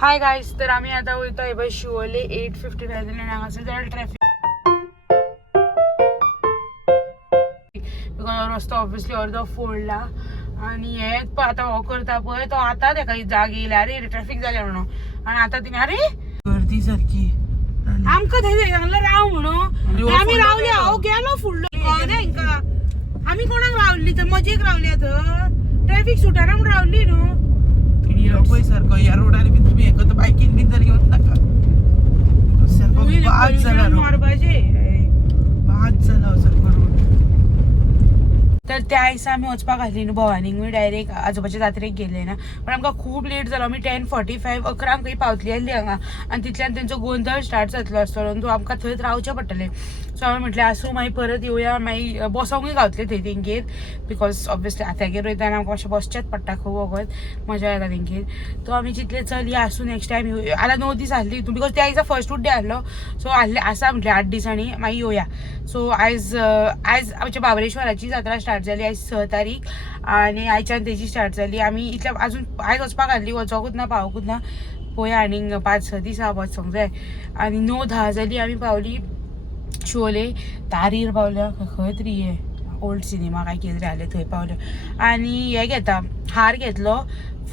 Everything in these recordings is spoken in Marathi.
हाय गाईज, तर आम्ही आता वयतोय बाय शिवोले 8:55 जालें हांगासर जरा ट्रॅफिक बिकॉज रस्तो ऑब्वियसली अर्दो फोडला आणि हे आता हो करता पळय तो आता तेका जाग येयला अरे ट्रॅफिक जाले म्हणून आणि आता तिने अरे गर्दी सारखी आमकां थंय हांगा राव म्हणून आमी रावले हांव गेलो फुडलो कळना हांकां आमी कोणाक रावली तर मजेक रावली आतां ट्रॅफिक सुटाना म्हणून रावली न्हू पळय सारको ह्या रोडार बी तुम्ही हें बायकीन बी तर घेवच नाका सारको बाद जाला मारपाचे बाद जाला सारको रोड तर त्या दिसा आमी वचपाक आसली न्हू भवानीक मी डायरेक्ट आजोबाच्या जात्रेक गेले ना पण आमकां खूब लेट जालो आमी 10:45 11 खंय पावतली आसली हांगा आनी तितल्यान तेंचो गोंधळ स्टार्ट जातलो आसतलो सो आमकां थंय रावचें पडटलें सो हांवें म्हटलें आसूं मागीर परत येवया मागीर बसोंकूय गावतलें थंय तेंगेर बिकॉज ऑब्वियसली आत्यागेर वयताना आमकां अशें बसचेंच पडटा खूब वगत मजा येता तेंगेर तो आमी चिंतलें चल या आसूं नेक्स्ट टायम येवया आतां 9 दीस आसली बिकॉज त्या दिसा फर्स्ट डे आसलो सो आसा म्हटलें 8 दिसांनी मागीर येवया सो आयज आमच्या बाबरेश्वराची जात्रा स्टार्ट जाली आयज 6 तारीख आणि आयच्यान तेजी स्टार्ट जाली आमी इतल्या आजून आयज वचपाक आसली वचोकूच ना पावोकूच ना पळया आनीक 5-6 दीस वचोंक जाय आनी 9-10 जाली आमी पावली शिवोले तारीर पावल्या खंय तरी हे ओल्ड सिनेमा काय कितें जालें थंय पावले आनी हे घेता हार घेतलो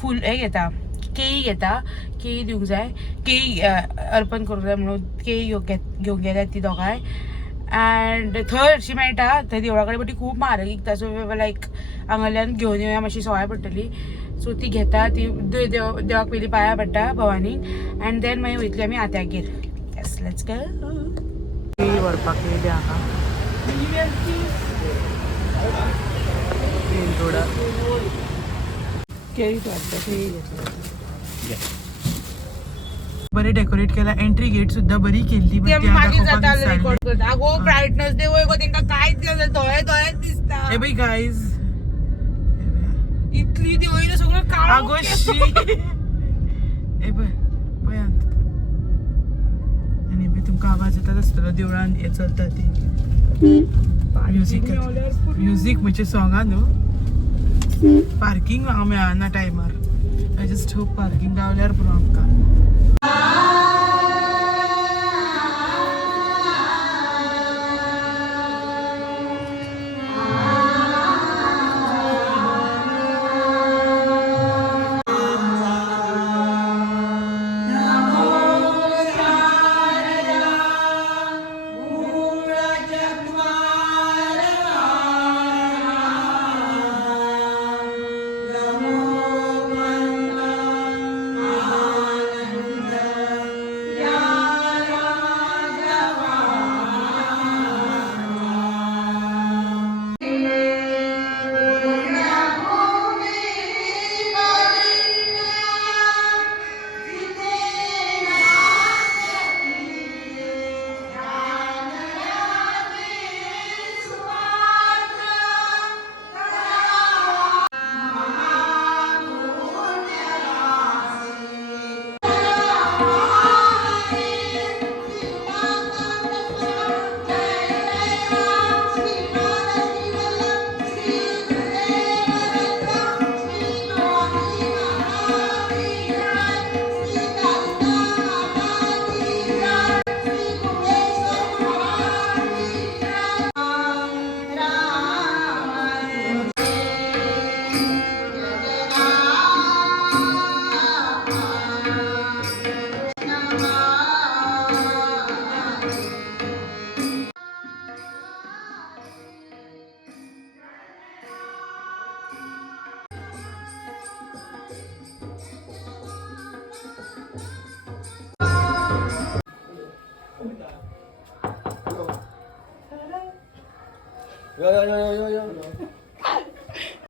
फूल हे घेता केळी घेता केळी दिवंक जाय केळी अर्पण करूंक जाय म्हणून केळी घेवंक गेल्यात ती दोगांय अँड थंय हरशीं मेळटा थंय देवळा कडेन बट ती खूब म्हारग विकता सो लायक हांगाल्यान घेवन येवया मातशी सवाय पडटली सो ती घेता ती देवाक पयलीं पांयां पडटा भवानीक अँड देन मागीर वयतली आमी आत्यागेर येस लेट्स गो केळी व्हरपाक येयली हांगा थोडा केळी वाडटा केळी घेतल्या बरे डेकोरेट केला एंट्री गेट सुद्धा बरी केल्ली अगो ब्रायटनेस दे वय गो तेंका कांयच दोळे दोळे दिसता ए बाय गाईज इतली देवळी सगळं काळो ए पळय पळयात आनी तुमकां आवाज येता आसतलो देवळान हे चलता ती म्युजीक म्हणजे सॉंगा न्हू पार्किंग हांव मेळना टायमार आय जस्ट होप पार्किंग गावल्यार पुरो आमकां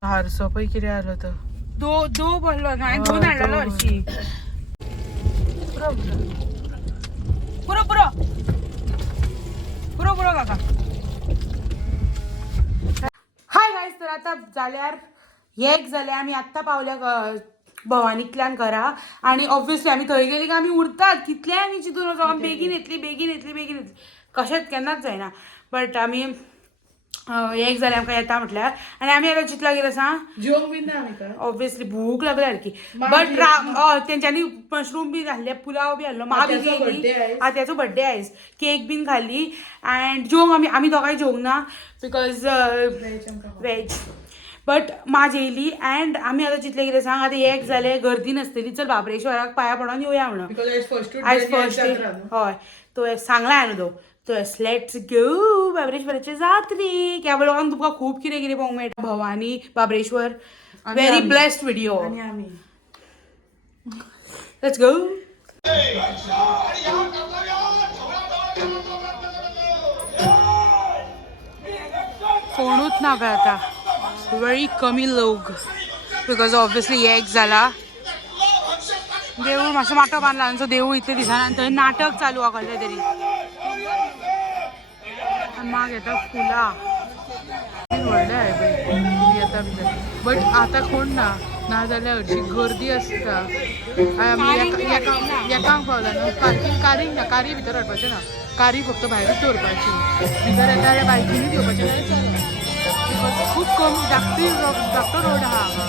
हारसो पळय कितें आलो तो दो पडलो ना हांवें 2 हाडलेलो हरशीं पुरो पुरो पुरो पुरो काका हाय गायज तर आता जाल्यार एक जालें आमी आत्तां पावल्या भवानींतल्यान घरा आनी ऑब्वियसली आमी थंय गेली की आमी उरतात कितलें आमी चिंतून वचों बेगीन येतली कशेंच केन्नाच जायना बट आमी एक जालें आमकां येता म्हटल्यार आनी आमी आतां चिंतला कितें सांग जेवंक बीन ना आमी काय ऑब्वियसली भूक लागल्या सारकी मागीर बट तेंच्यांनी मशरूम बी घाल्ले पुलाव बी हाडलो मा बी आत्याचो birthday गेली आयज. आत्याचो बर्थडे आयज केक बीन खाल्ली अँड जेवंक आमी दोगांय जेवंक ना बिकॉज वेज बट माज येयली अँड आमी आतां चिंतलें कितें सांग आतां एक जालें गर्दी नासतली चल बाबरेश्वराक पांया पडोन येवया म्हणून बिकॉज आयज फर्स्ट आज फर्स्ट हय तो सांगला हांवें तो लेट्स गो बाबरेश्वराचे जात्री ह्या ब्लॉगान तुमकां खूब कितें कितें पळोवंक मेळटा भवानी बाबरेश्वर व्हेरी ब्लेस्ड व्हिडिओ आनी आमी लेट्स गो कोणूच ना काय आता व्हेरी कमी लोक बिकॉज ऑब्वियसली एक जाला देवूळ मातसो माटो बांदला आमचो देवूळ इतले दिसांनी थंय नाटक चालू आहा कसलें तरी आनी माग येता फुलां व्हडलें आहे पळय येता भितर बट आतां कोण ना नाजाल्यार हरशी गर्दी आसता आमी एकांक पावला न्हू पार्किंग कारींग ना कारी भितर हाडपाचें ना कारी फक्त भायरूच दवरपाची भितर येता जाल्यार बायकीनूच येवपाचें जाल्यार चलत बिकॉज खूब कमी धाकटो रोड आहा हांगा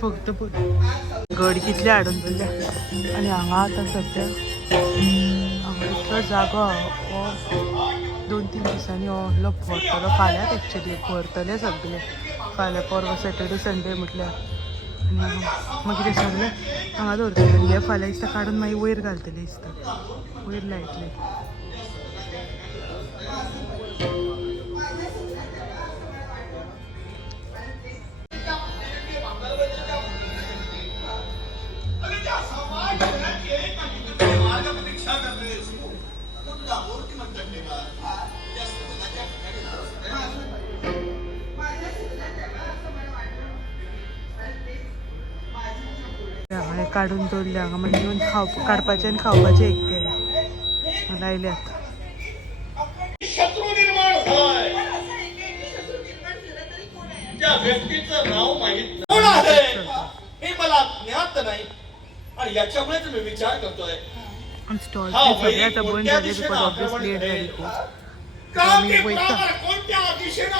फक्त गड कितले हाडून दवरल्या आनी हांगा आतां सद्या हांगा इतलो जागो हो 2-3 दिसांनी हो असलो भरतलो फाल्यांच एक्चुली भरतले सगळे फाल्यां परवा सॅटर्डे संडे म्हटल्यार आनी मागीर कितें सगळे हांगा दवरतले हे फाल्यां दिसता काडून मागीर वयर घालतले दिसता वयर लायतले हांगा काडून दवरले हांगा मागीर येवन काडपाचें आनी खावपाचें एक केलें लायल्यात शत्रू निर्माण होय त्या व्यक्तीचं नाव माहित कोण आहे हे मला ज्ञात नाही आणि याच्यामुळेच मी विचार करतोय स्टॉल हा सगळे वैरी आता बंद कोणत्या झाले दिशेनं बिकॉज ऑब्वियसली आक्रमण लेट झाली करेल? खूप का मी ते वयता कोणत्या दिशेनं